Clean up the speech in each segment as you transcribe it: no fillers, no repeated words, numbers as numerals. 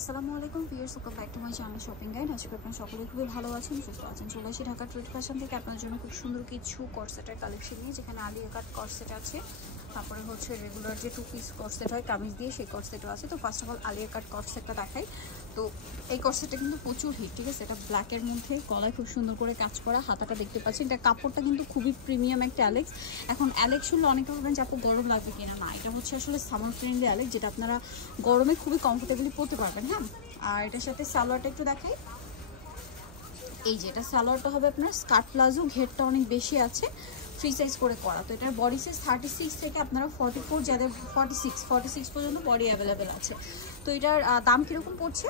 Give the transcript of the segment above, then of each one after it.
আসসালামু আলাইকুম viewers, welcome back to my channel shopping guide. আশা করি আপনারা সকলে খুবই ভালো আছেন, সুস্থ আছেন। চলে আসি ঢাকা ট্রেড ফ্যাশন থেকে আপনার জন্য খুব সুন্দর কিছু কর্সেটের কালেকশন নিয়ে, যেখানে আলিয়া কাট কর্সেট আছে, তারপরে হচ্ছে রেগুলার যে 2 পিস কর্সেট হয় কামিজ দিয়ে, সেই কর্সেটও আছে। তো ফার্স্ট অফ অল আলিয়া কাট কর্সেটটা দেখাই। তো এই কর্সেটটা কিন্তু প্রচুর হিট, ঠিক আছে। এটা ব্ল্যাকের মধ্যে গলায় খুব সুন্দর করে কাজ করা, হাতাটা দেখতে পাচ্ছেন। এটা কাপড়টা কিন্তু খুবই প্রিমিয়াম একটা অ্যালেক্স। এখন অ্যালেক্স শুনলে অনেকে ভাবেন যে আপু গরম লাগবে কিনা, না, এটা হচ্ছে আসলে সামার ফ্রেন্ডলি অ্যালেক্স, যেটা আপনারা গরমে খুবই কমফোর্টেবলি পরতে পারবেন। হ্যাঁ, আর এটার সাথে সালোয়ারটা একটু দেখাই। এই যে এটা সালোয়ারটা হবে আপনার স্কার্ট প্লাজো, ঘেরটা অনেক বেশি আছে, ফ্রি সাইজ করে করা। তো এটার বডি সাইজ 36 থেকে আপনারা 44, যাদের 46 পর্যন্ত বডি অ্যাভেলেবেল আছে। তো এটার দাম কীরকম পড়ছে?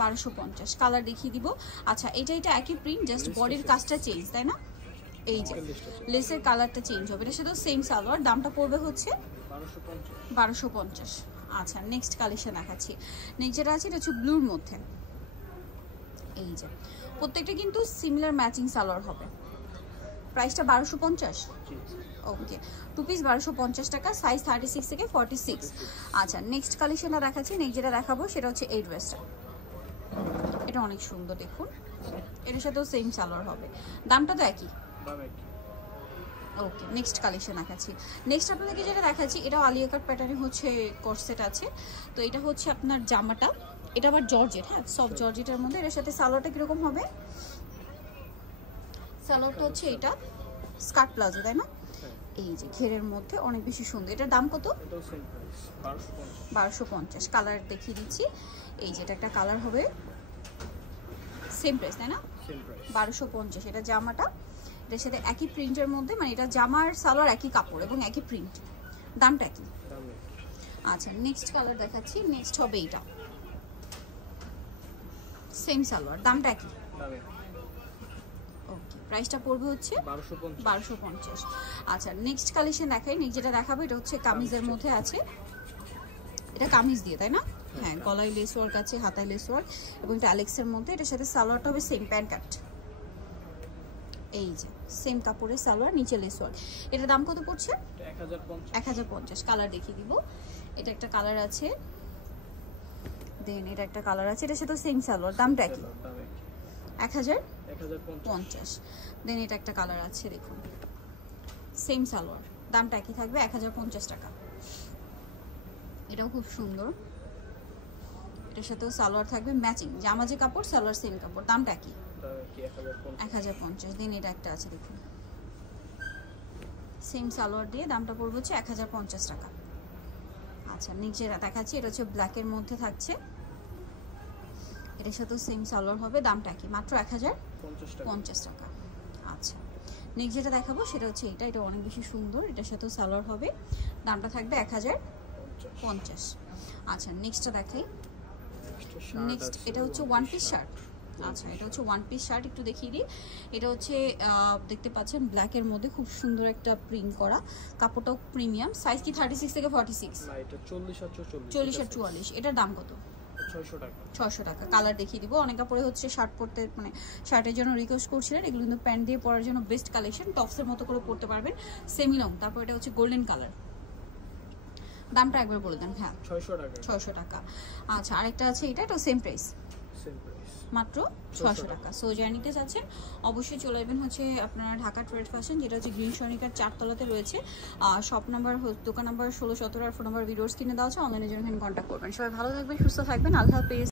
1250। কালার দেখিয়ে দিব। আচ্ছা, এটা একই প্রিন্ট, জাস্ট বডির কাজটা চেঞ্জ, তাই না? এই যে লেসের কালারটা চেঞ্জ হবে। এটার সাথে সেম সালোয়ার, দামটা পড়বে হচ্ছে 1250। আচ্ছা, নেক্সট কালেকশন দেখাচ্ছি। নেক্সট যেটা আছে এটা হচ্ছে ব্লুর মধ্যে। এই যে প্রত্যেকটা কিন্তু সিমিলার ম্যাচিং সালোয়ার হবে। প্রাইসটা 1250। ওকে, 2 পিস 1250 টাকা, সাইজ 36 থেকে 46। আচ্ছা, নেক্সট কালেকশনটা দেখাচ্ছি। নেক্সট যেটা দেখাবো সেটা হচ্ছে এই ড্রেসটা। এটা অনেক সুন্দর, দেখুন। এটার সাথেও সেম সালোয়ার হবে, দামটা তো একই। ওকে, নেক্সট কালেকশন দেখাচ্ছি। নেক্সট আপনাদেরকে যেটা দেখাচ্ছি, এটাও আলিয়া কাট প্যাটার্নে হচ্ছে কর্সেট আছে। তো এটা হচ্ছে আপনার জামাটা, এটা আবার জর্জেট, হ্যাঁ, সফট জর্জেটের মধ্যে। এর সাথে সালোয়ারটা কিরকম হবে? সালোয়ারটা হচ্ছে এটা স্কার্ট প্লাজো, তাই না? এই যে ঘেরের মধ্যে অনেক বেশি সুন্দর। এটার দাম কত? 1250। কালার দেখিয়ে দিচ্ছি। এই যে এটা একটা কালার হবে, সেম প্রাইস, তাই না? 1250। এটা জামাটা, এটার সাথে একই প্রিন্টের মধ্যে, মানে এটা জামার সালোয়ার একই কাপড় এবং একই প্রিন্ট, দামটা একই। আচ্ছা, নেক্সট কালার দেখাচ্ছি। নেক্সট হবে এইটা, সেম সালোয়ার, দামটা একই। ওকে, প্রাইসটা পড়বে হচ্ছে 1250। আচ্ছা, নেক্সট কালেকশন দেখাই। নেক্সট যেটা দেখাবো এটা হচ্ছে কামিজের মধ্যে আছে। এটা কামিজ দিয়ে, তাই না? হ্যাঁ, গলায় লেস ওয়ার্ক আছে, হাতায় লেস ওয়ার্ক, এবং এটা অ্যালেক্সের মধ্যে। এটার সাথে সালোয়ারটা হবে সেম প্যান্ট কাট। এই যে সেম কাপড়ের সালোয়ার, নিচে লেস ওয়ার্ক। এটার দাম কত পড়ছে? 1050। কালার দেখিয়ে দিব। এটা একটা কালার আছে, দেন এটা একটা কালার আছে। এটার সাথে সেম সালোয়ার, দামটা একই, 1050। দেন এটা একটা কালার আছে, দেখুন, সেম সালোয়ার, দামটা একই থাকবে, 1050 টাকা। এটাও খুব সুন্দর। এটার সাথেও সালোয়ার থাকবে ম্যাচিং, জামা যে কাপড় সালোয়ার সেম কাপড়, দামটা একই, 1050। দিন এটা একটা আছে, দেখুন, সেম সালোয়ার দিয়ে, দামটা পড়বে হচ্ছে 1050 টাকা। আচ্ছা, নিচে দেখাচ্ছি। এটা হচ্ছে ব্ল্যাকের মধ্যে থাকছে, এটার সাথেও সেম সালোয়ার হবে, দামটা একই, মাত্র 1050 টাকা। আচ্ছা, নেক্সট যেটা দেখাবো সেটা হচ্ছে এটা অনেক বেশি সুন্দর। এটার সাথেও সালোয়ার হবে, দামটা থাকবে 1050। আচ্ছা, নেক্সটটা দেখাই। নেক্সট এটা হচ্ছে ওয়ান পিস শার্ট। আচ্ছা, এটা হচ্ছে ওয়ান পিস শার্ট, একটু দেখিয়ে দিই। এটা হচ্ছে দেখতে পাচ্ছেন ব্ল্যাকের মধ্যে খুব সুন্দর একটা প্রিন্ট করা, কাপড়টাও প্রিমিয়াম। সাইজ কি 36 থেকে 46? না, এটা 40 আর 44। এটার দাম কত? 600 টাকা। কালার দেখিয়ে দিব। অনেক কাপড়ে হচ্ছে শার্ট পরতে, মানে শার্টের জন্য রিকোয়েস্ট করছিলেন, এগুলো কিন্তু প্যান্ট দিয়ে পরার জন্য বেস্ট কালেকশন, টপসের মতো করে পরতে পারবেন, সেমি লং। তারপর এটা হচ্ছে গোল্ডেন কালার, দামটা একবার বলে দেন। হ্যাঁ, 600 টাকা। আচ্ছা, আরেকটা আছে, এটাও সেম প্রাইস, মাত্র 600 টাকা। সো যারা নিতে চাচ্ছেন অবশ্যই চলে আসবেন হচ্ছে আপনারা ঢাকা ট্রেড ফ্যাশন, যেটা হচ্ছে গ্রিন সনিকার 4 তলাতে রয়েছে। শপ নাম্বার, দোকান নাম্বার 16, 17 আর ফোন নাম্বার ভিডিওস কিনে দেওয়া আছে। অনলাইনে জন্য এখানে কন্ট্যাক্ট করবেন। সবাই ভালো থাকবেন, সুস্থ থাকবেন, আল্লাহ হাফেজ।